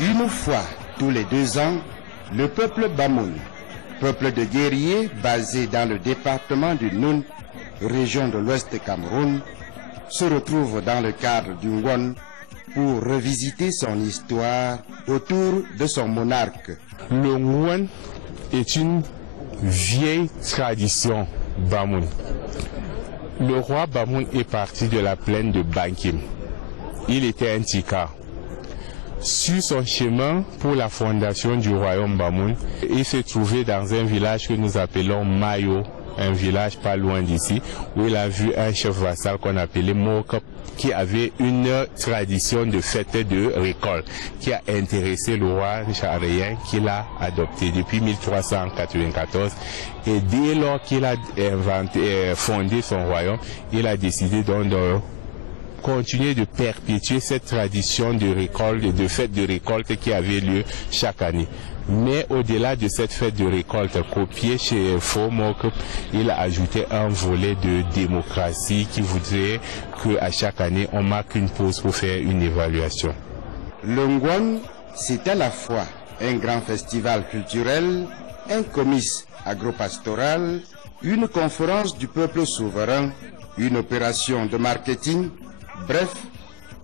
Une fois tous les 2 ans, le peuple Bamoun, peuple de guerriers basé dans le département du Noun, région de l'ouest du Cameroun, se retrouve dans le cadre du Ngwan pour revisiter son histoire autour de son monarque. Le Ngwan est une vieille tradition Bamoun. Le roi Bamoun est parti de la plaine de Bankim. Il était un Tika. Sur son chemin pour la fondation du royaume Bamoun, il se trouvait dans un village que nous appelons Mayo, un village pas loin d'ici, où il a vu un chef vassal qu'on appelait Mokop, qui avait une tradition de fête de récolte, qui a intéressé le roi charien, qui l'a adopté depuis 1394. Et dès lors qu'il a fondé son royaume, il a décidé donc de continuer de perpétuer cette tradition de récolte, de fête de récolte qui avait lieu chaque année. Mais au-delà de cette fête de récolte copiée chez Fomok, il a ajouté un volet de démocratie qui voudrait qu'à chaque année on marque une pause pour faire une évaluation. Le Ngwan, c'est à la fois un grand festival culturel, un comice agropastoral, une conférence du peuple souverain, une opération de marketing, bref,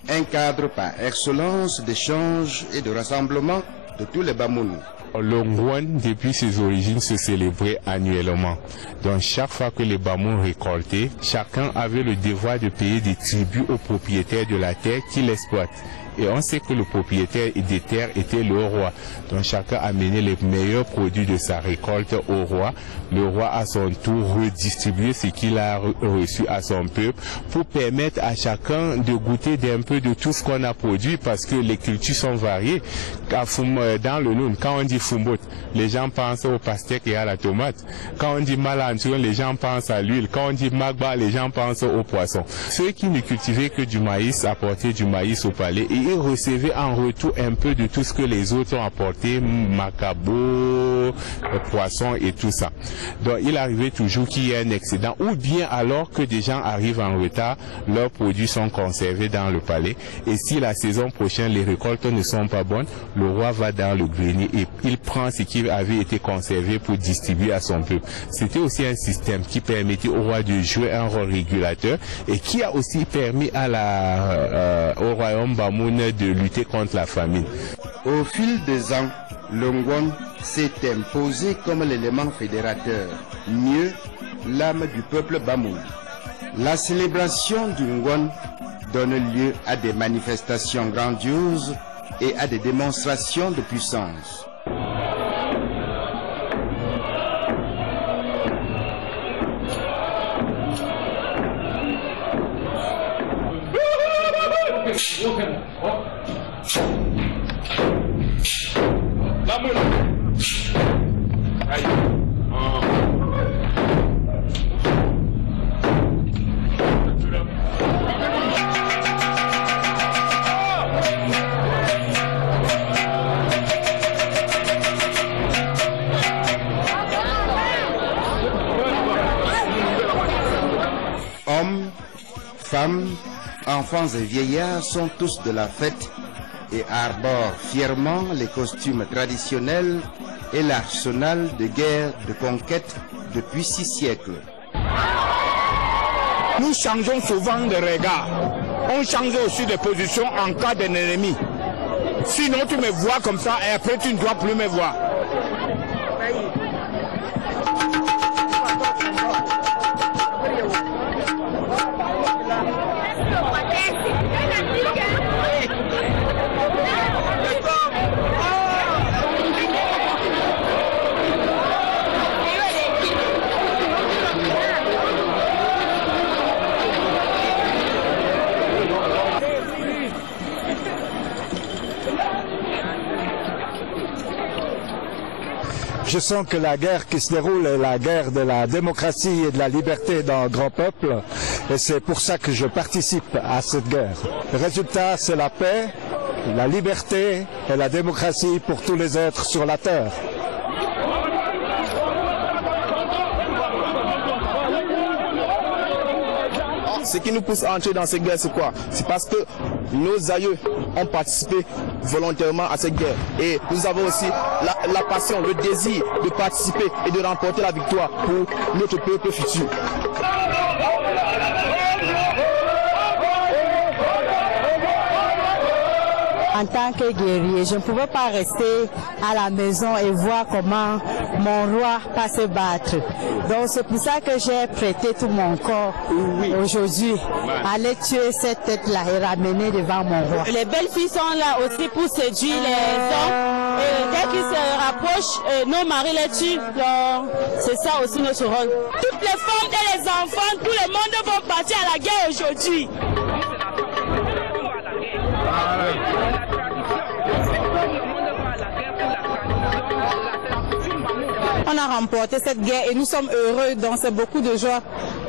un cadre par excellence d'échange et de rassemblement de tous les Bamoun. Le Ngwan, depuis ses origines, se célébrait annuellement. Donc chaque fois que les Bamoun récoltaient, chacun avait le devoir de payer des tributs aux propriétaires de la terre qui l'exploitent. Et on sait que le propriétaire des terres était le roi. Donc chacun amenait les meilleurs produits de sa récolte au roi. Le roi à son tour redistribuait ce qu'il a reçu à son peuple pour permettre à chacun de goûter d'un peu de tout ce qu'on a produit, parce que les cultures sont variées. Dans le Noun, quand on dit Fumbot, les gens pensent au pastèque et à la tomate. Quand on dit Malanturon, les gens pensent à l'huile. Quand on dit Magba, les gens pensent au poisson. Ceux qui ne cultivaient que du maïs apportaient du maïs au palais et ils recevaient en retour un peu de tout ce que les autres ont apporté, macabo, poisson et tout ça. Donc il arrivait toujours qu'il y ait un excédent, ou bien alors que des gens arrivent en retard, leurs produits sont conservés dans le palais, et si la saison prochaine les récoltes ne sont pas bonnes, le roi va dans le grenier et il prend ce qui avait été conservé pour distribuer à son peuple. C'était aussi un système qui permettait au roi de jouer un rôle régulateur et qui a aussi permis à au royaume Bamoun de lutter contre la famine. Au fil des ans, le Ngwan s'est imposé comme l'élément fédérateur, mieux l'âme du peuple Bamoun. La célébration du Ngwan donne lieu à des manifestations grandioses et à des démonstrations de puissance. Hommes, femmes, enfants et vieillards sont tous de la fête et arborent fièrement les costumes traditionnels et l'arsenal de guerre de conquête depuis 6 siècles. Nous changeons souvent de regard. On change aussi de position en cas d'un ennemi. Sinon tu me vois comme ça et après tu ne dois plus me voir. Je sens que la guerre qui se déroule est la guerre de la démocratie et de la liberté dans le grand peuple. Et c'est pour ça que je participe à cette guerre. Le résultat, c'est la paix, la liberté et la démocratie pour tous les êtres sur la terre. Ce qui nous pousse à entrer dans cette guerre, c'est quoi? C'est parce que nos aïeux ont participé volontairement à cette guerre. Et nous avons aussi la passion, le désir de participer et de remporter la victoire pour notre peuple futur. En tant que guerrier, je ne pouvais pas rester à la maison et voir comment mon roi va se battre. Donc c'est pour ça que j'ai prêté tout mon corps aujourd'hui, aller tuer cette tête-là et ramener devant mon roi. Les belles filles sont là aussi pour séduire les hommes. Et dès qu'ils se rapprochent, nos maris les tuent. Donc c'est ça aussi notre rôle. Toutes les femmes et les enfants, tout le monde vont partir à la guerre aujourd'hui. On a remporté cette guerre et nous sommes heureux, donc c'est beaucoup de joie,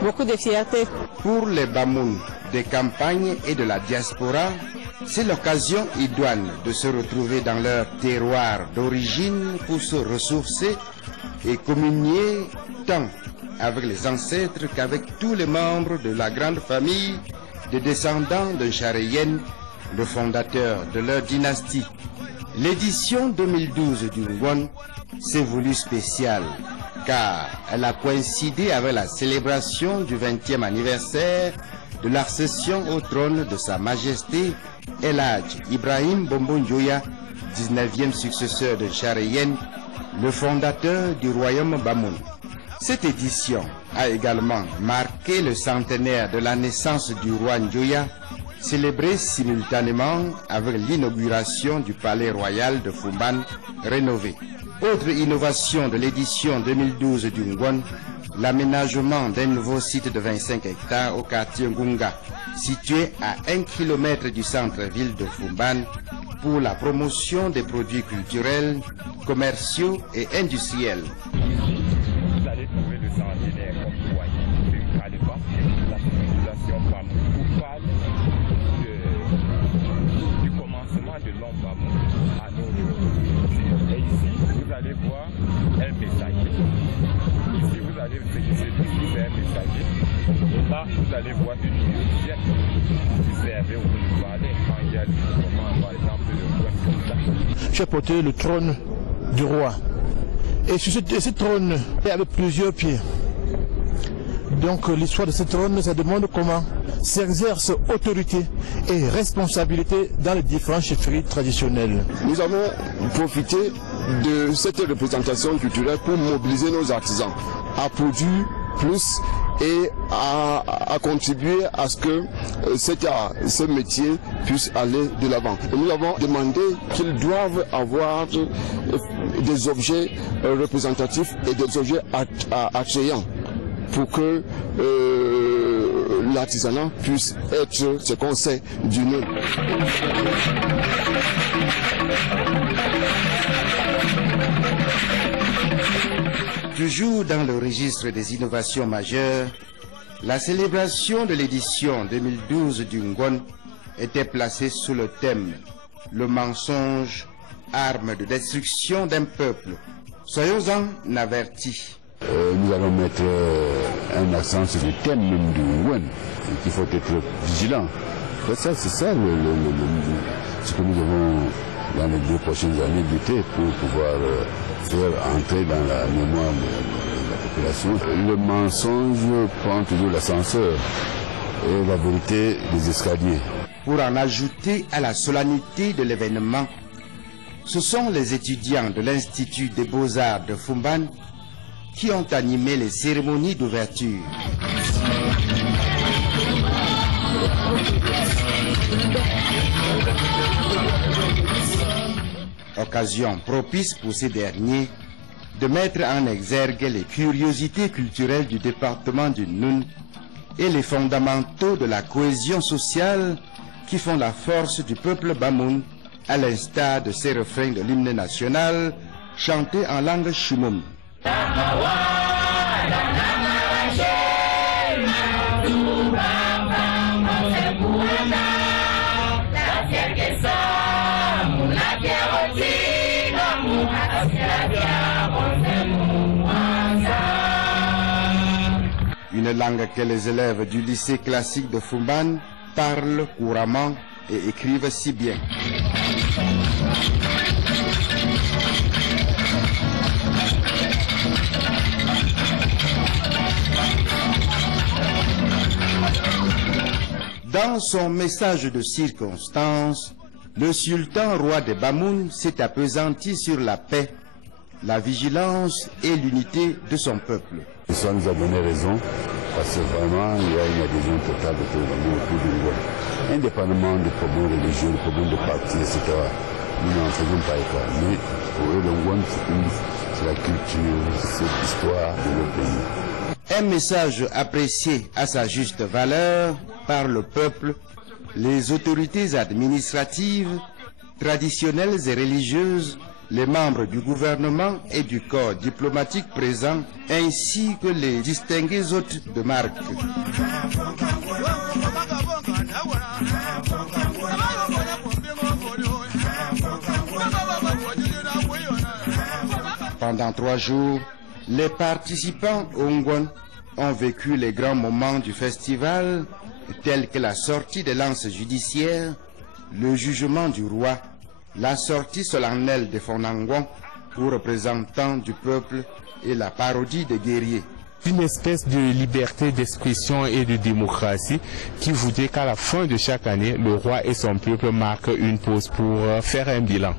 beaucoup de fierté. Pour les Bamouns des campagnes et de la diaspora, c'est l'occasion idoine de se retrouver dans leur terroir d'origine pour se ressourcer et communier tant avec les ancêtres qu'avec tous les membres de la grande famille des descendants de Charayen, le fondateur de leur dynastie. L'édition 2012 du Ngwan s'est voulue spéciale car elle a coïncidé avec la célébration du 20e anniversaire de l'accession au trône de Sa Majesté El Hadj Ibrahim Bombo Njoya, 19e successeur de Charayen, le fondateur du royaume Bamoun. Cette édition a également marqué le centenaire de la naissance du roi Njoya, célébré simultanément avec l'inauguration du palais royal de Fumban rénové. Autre innovation de l'édition 2012 du Ngwan, l'aménagement d'un nouveau site de 25 hectares au quartier Ngunga, situé à 1 km du centre-ville de Fumban, pour la promotion des produits culturels, commerciaux et industriels. Vous allez trouver le centenaire comme foyer à l'époque, la civilisation Bamoun parle du commencement de l'homme Bamoun à nos jours. Et ici, vous allez voir un messager. Ici, vous allez c'est un messager. Et là, vous allez voir une musicienne qui servait au bout du palais quand il y a le moment, par exemple, le roi comme ça. J'ai porté le trône du roi. Et sur ce trône, il y avait plusieurs pieds. Donc l'histoire de ce trône, ça demande comment s'exerce autorité et responsabilité dans les différentes chefferies traditionnelles. Nous avons profité de cette représentation culturelle pour mobiliser nos artisans à produire plus et à contribuer à ce que ce métier puisse aller de l'avant. Nous avons demandé qu'ils doivent avoir des objets représentatifs et des objets attrayants pour que l'artisanat puisse être ce qu'on sait du nom. Toujours dans le registre des innovations majeures, la célébration de l'édition 2012 du Ngwan était placée sous le thème « Le mensonge, arme de destruction d'un peuple ». Soyons-en avertis. Nous allons mettre un accent sur le thème même du Ngwan, qu'il faut être vigilant. C'est ça ce que nous avons dans les 2 prochaines années lutter pour pouvoir faire entrer dans la mémoire de la population. Le mensonge prend toujours l'ascenseur et la vérité des escaliers. Pour en ajouter à la solennité de l'événement, ce sont les étudiants de l'Institut des Beaux-Arts de Fumban qui ont animé les cérémonies d'ouverture. Occasion propice pour ces derniers de mettre en exergue les curiosités culturelles du département du Noun et les fondamentaux de la cohésion sociale qui font la force du peuple Bamoun, à l'instar de ces refrains de l'hymne national chantés en langue chimoum. Une langue que les élèves du lycée classique de Fumban parlent couramment et écrivent si bien. Dans son message de circonstance, le sultan roi de Bamoun s'est appesanti sur la paix, la vigilance et l'unité de son peuple. Ça nous a donné raison, parce que vraiment, il y a une adhésion totale de tout le monde autour du Longwan. Indépendamment des problèmes religieux, des problèmes de parti, etc., nous n'en faisons pas état. Mais pour eux, Longwan, c'est la culture, c'est l'histoire de notre pays. Un message apprécié à sa juste valeur par le peuple, les autorités administratives, traditionnelles et religieuses, les membres du gouvernement et du corps diplomatique présents, ainsi que les distingués hôtes de marque. Pendant 3 jours, les participants au Ngwan ont vécu les grands moments du festival, tels que la sortie des lances judiciaires, le jugement du roi, la sortie solennelle de Fonangwan pour représentants du peuple et la parodie des guerriers. Une espèce de liberté d'expression et de démocratie qui voudrait qu'à la fin de chaque année, le roi et son peuple marquent une pause pour faire un bilan.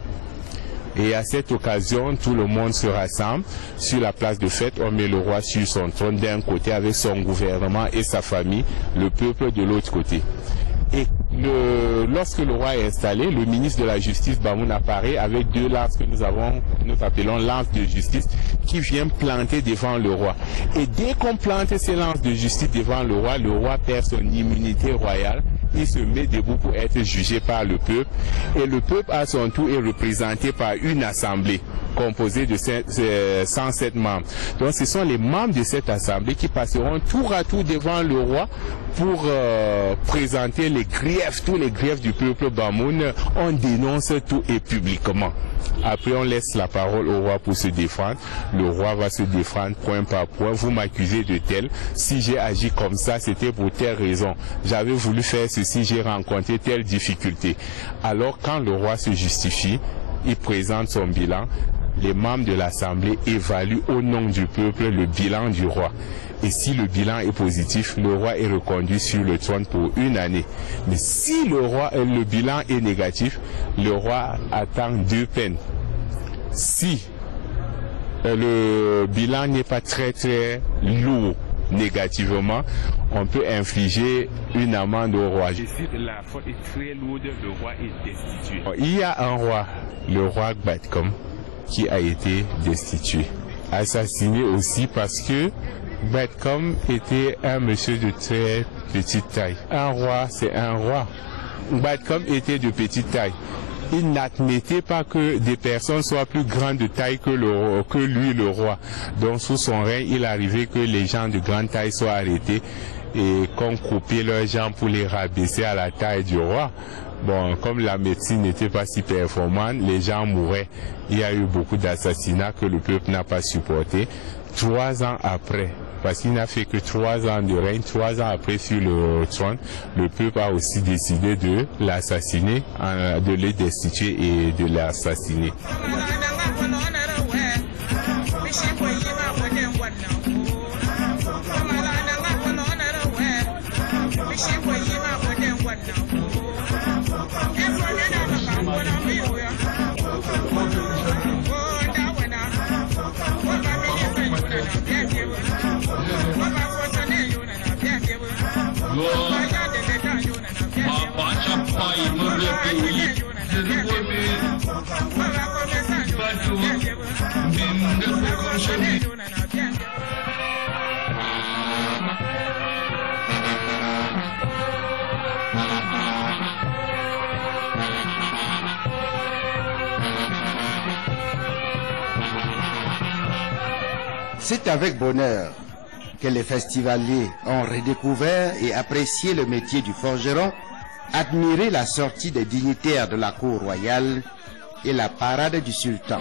Et à cette occasion, tout le monde se rassemble sur la place de fête. On met le roi sur son trône d'un côté avec son gouvernement et sa famille, le peuple de l'autre côté. Et lorsque le roi est installé, le ministre de la Justice, Bamoun, apparaît avec 2 lances que nous appelons lances de justice, qui viennent planter devant le roi. Et dès qu'on plante ces lances de justice devant le roi perd son immunité royale. Il se met debout pour être jugé par le peuple. Et le peuple, à son tour, est représenté par une assemblée composée de 107 membres. Donc ce sont les membres de cette assemblée qui passeront tour à tour devant le roi pour présenter les griefs, tous les griefs du peuple Bamoun. On dénonce tout et publiquement. Après, on laisse la parole au roi pour se défendre. Le roi va se défendre point par point. Vous m'accusez de tel. Si j'ai agi comme ça, c'était pour telle raison. J'avais voulu faire ceci, j'ai rencontré telle difficulté. Alors, quand le roi se justifie, il présente son bilan. Les membres de l'Assemblée évaluent au nom du peuple le bilan du roi. Et si le bilan est positif, le roi est reconduit sur le trône pour 1 année. Mais si le bilan est négatif, le roi attend 2 peines. Si le bilan n'est pas très lourd négativement, on peut infliger une amende au roi. Si la faute est très lourde, le roi est destitué. Il y a un roi, le roi Gbatkom, qui a été destitué. Assassiné aussi parce que Gbatkom était un monsieur de très petite taille. Un roi, c'est un roi. Gbatkom était de petite taille. Il n'admettait pas que des personnes soient plus grandes de taille que lui, le roi. Donc sous son règne, il arrivait que les gens de grande taille soient arrêtés et qu'on coupait leurs jambes pour les rabaisser à la taille du roi. Bon, comme la médecine n'était pas si performante, les gens mouraient. Il y a eu beaucoup d'assassinats que le peuple n'a pas supporté. 3 ans après, parce qu'il n'a fait que 3 ans de règne, 3 ans après sur le trône, le peuple a aussi décidé de l'assassiner, de le destituer et de l'assassiner. C'est avec bonheur que les festivaliers ont redécouvert et apprécié le métier du forgeron, admiré la sortie des dignitaires de la cour royale et la parade du sultan.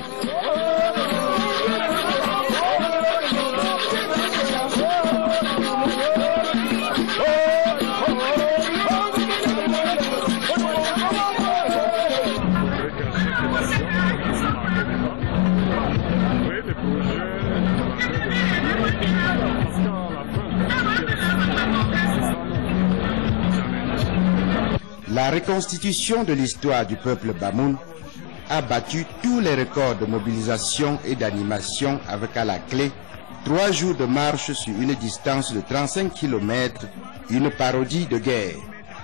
La reconstitution de l'histoire du peuple Bamoun a battu tous les records de mobilisation et d'animation avec à la clé 3 jours de marche sur une distance de 35 km, une parodie de guerre.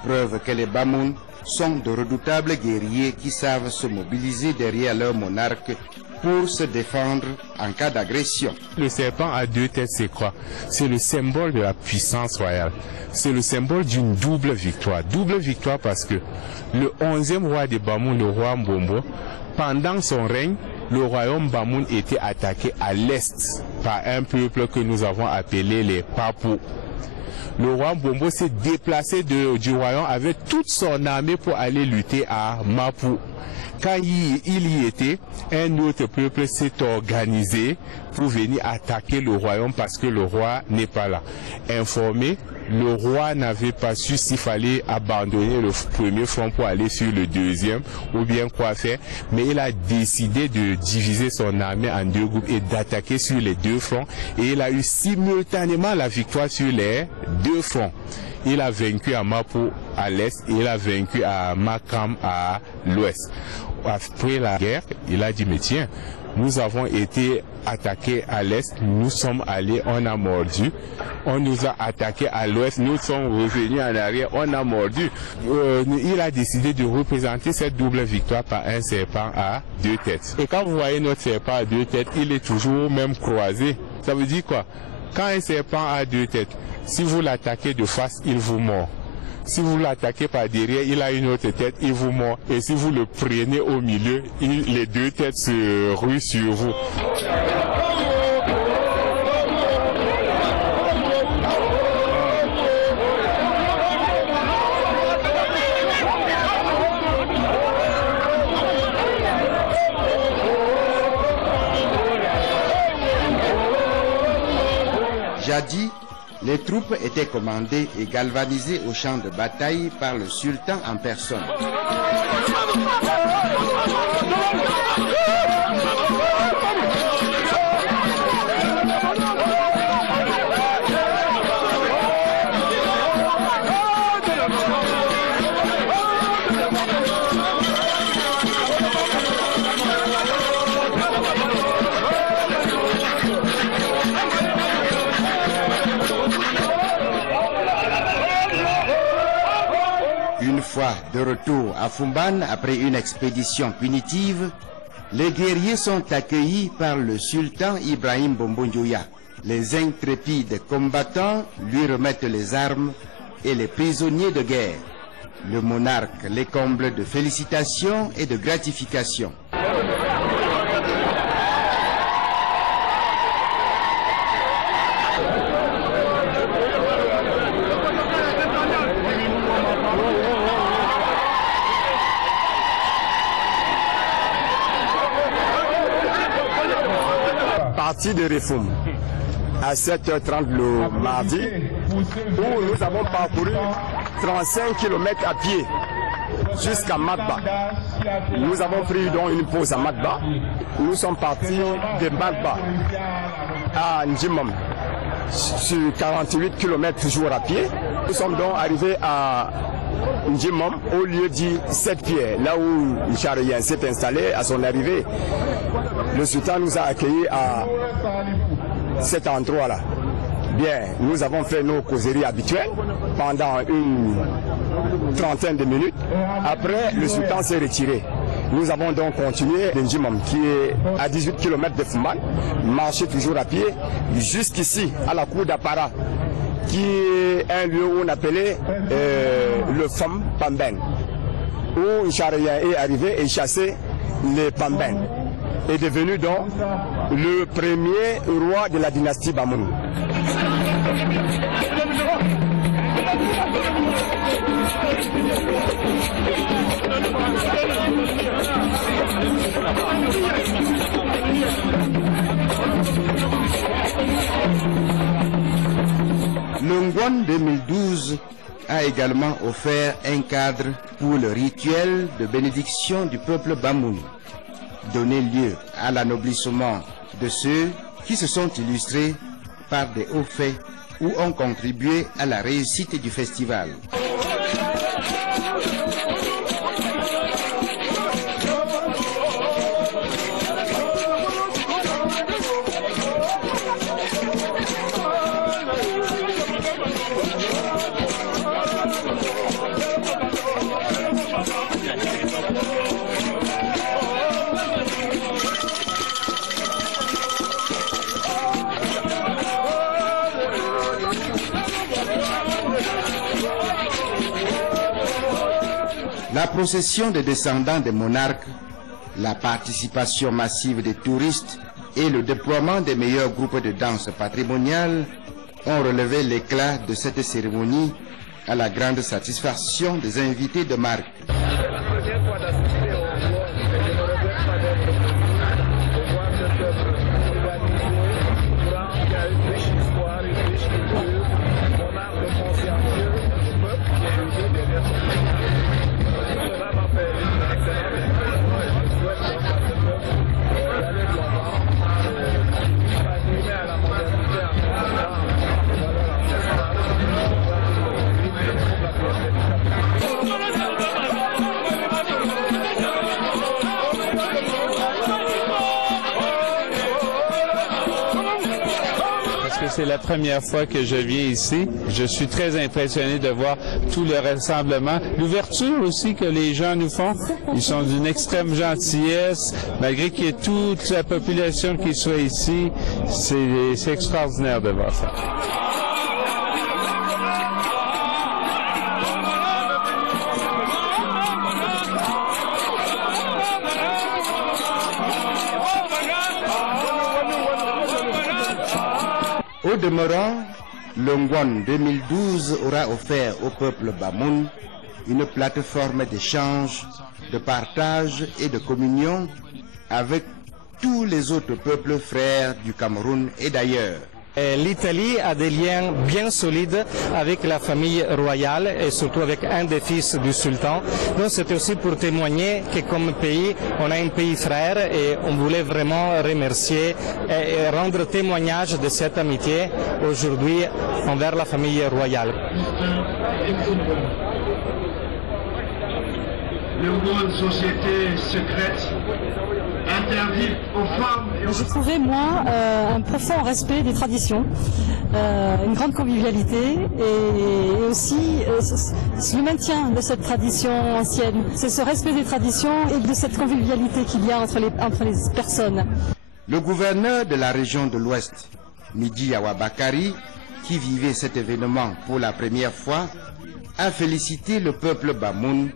Preuve que les Bamoun sont de redoutables guerriers qui savent se mobiliser derrière leur monarque pour se défendre en cas d'agression. Le serpent à 2 têtes, c'est quoi? C'est le symbole de la puissance royale. C'est le symbole d'une double victoire. Double victoire parce que le 11e roi de Bamoun, le roi Mbombo, pendant son règne, le royaume Bamoun était attaqué à l'est par un peuple que nous avons appelé les Papous. Le roi Mbombo s'est déplacé du royaume avec toute son armée pour aller lutter à Mapou. Quand il y était, un autre peuple s'est organisé pour venir attaquer le royaume parce que le roi n'est pas là. Informé, le roi n'avait pas su s'il fallait abandonner le premier front pour aller sur le deuxième ou bien quoi faire, mais il a décidé de diviser son armée en 2 groupes et d'attaquer sur les 2 fronts, et il a eu simultanément la victoire sur les 2 fronts. Il a vaincu à Mapou à l'est et il a vaincu à Makam à l'ouest. Après la guerre, il a dit mais tiens, nous avons été attaqués à l'est, nous sommes allés, on a mordu. On nous a attaqués à l'ouest, nous sommes revenus en arrière, on a mordu. Il a décidé de représenter cette double victoire par un serpent à 2 têtes. Et quand vous voyez notre serpent à 2 têtes, il est toujours même croisé. Ça veut dire quoi? Quand un serpent a 2 têtes, si vous l'attaquez de face, il vous mord. Si vous l'attaquez par derrière, il a une autre tête, il vous mord. Et si vous le prenez au milieu, les 2 têtes se ruent sur vous. Jadis, les troupes étaient commandées et galvanisées au champ de bataille par le sultan en personne. Une fois de retour à Fumban après une expédition punitive, les guerriers sont accueillis par le sultan Ibrahim Bombo Njoya. Les intrépides combattants lui remettent les armes et les prisonniers de guerre. Le monarque les comble de félicitations et de gratifications. Partie de réforme à 7h30 le mardi, où nous avons parcouru 35 km à pied jusqu'à Matba. Nous avons pris donc une pause à Matba. Nous sommes partis de Matba à Njimom sur 48 km toujours à pied. Nous sommes donc arrivés à Njimom au lieu dit 7 pierres, là où Charien s'est installé à son arrivée. Le sultan nous a accueillis à cet endroit-là. Bien, nous avons fait nos causeries habituelles pendant une trentaine de minutes. Après, le sultan s'est retiré. Nous avons donc continué de Njimom, qui est à 18 km de Fumban, marché toujours à pied, jusqu'ici, à la cour d'Apara, qui est un lieu où on appelait le Fam Pamben, où Charien est arrivé et chassait les Pamben. est devenu donc le premier roi de la dynastie Bamoun. Le Ngwan 2012 a également offert un cadre pour le rituel de bénédiction du peuple Bamoun, donner lieu à l'anoblissement de ceux qui se sont illustrés par des hauts faits ou ont contribué à la réussite du festival. La procession des descendants des monarques, la participation massive des touristes et le déploiement des meilleurs groupes de danse patrimoniale ont relevé l'éclat de cette cérémonie à la grande satisfaction des invités de marque. C'est la première fois que je viens ici. Je suis très impressionné de voir tout le rassemblement. L'ouverture aussi que les gens nous font. Ils sont d'une extrême gentillesse. Malgré qu'il y ait toute la population qui soit ici, c'est extraordinaire de voir ça. Au demeurant, le Ngwan 2012 aura offert au peuple Bamoun une plateforme d'échange, de partage et de communion avec tous les autres peuples frères du Cameroun et d'ailleurs. L'Italie a des liens bien solides avec la famille royale et surtout avec un des fils du sultan. Donc c'était aussi pour témoigner que comme pays, on a un pays frère et on voulait vraiment remercier et rendre témoignage de cette amitié aujourd'hui envers la famille royale. Le mot société secrète interdite aux femmes. J'ai trouvé, moi, un profond respect des traditions, une grande convivialité et aussi le maintien de cette tradition ancienne. C'est ce respect des traditions et de cette convivialité qu'il y a entre les personnes. Le gouverneur de la région de l'Ouest, Midi Awabakari, qui vivait cet événement pour la première fois, a félicité le peuple Bamoun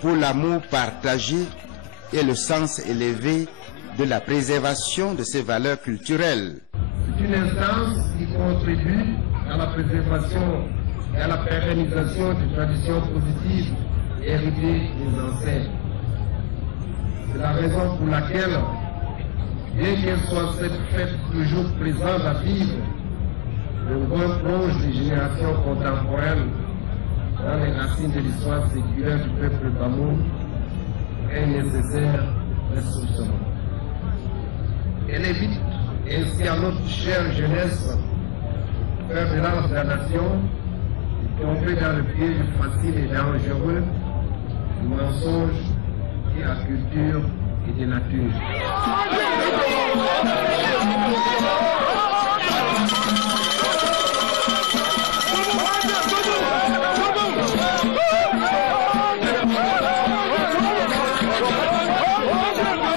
pour l'amour partagé et le sens élevé de la préservation de ses valeurs culturelles. C'est une instance qui contribue à la préservation et à la pérennisation des traditions positives héritées des ancêtres. C'est la raison pour laquelle, bien qu'elle soit cette fête toujours présente à vivre, le Ngwan plonge les générations contemporaines dans les racines de l'histoire séculaire du peuple Bamoun, est nécessaire ressourcement. Elle évite ainsi à notre chère jeunesse faire de l'art de la nation et tomber dans le piège facile et dangereux du mensonge et à culture et de nature.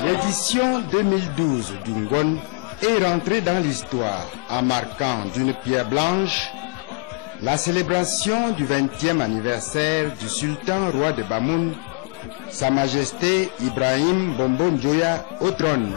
L'édition 2012 du Ngwan est rentrée dans l'histoire en marquant d'une pierre blanche la célébration du 20e anniversaire du sultan roi de Bamoun Sa Majesté Ibrahim Bombo Njoya au trône.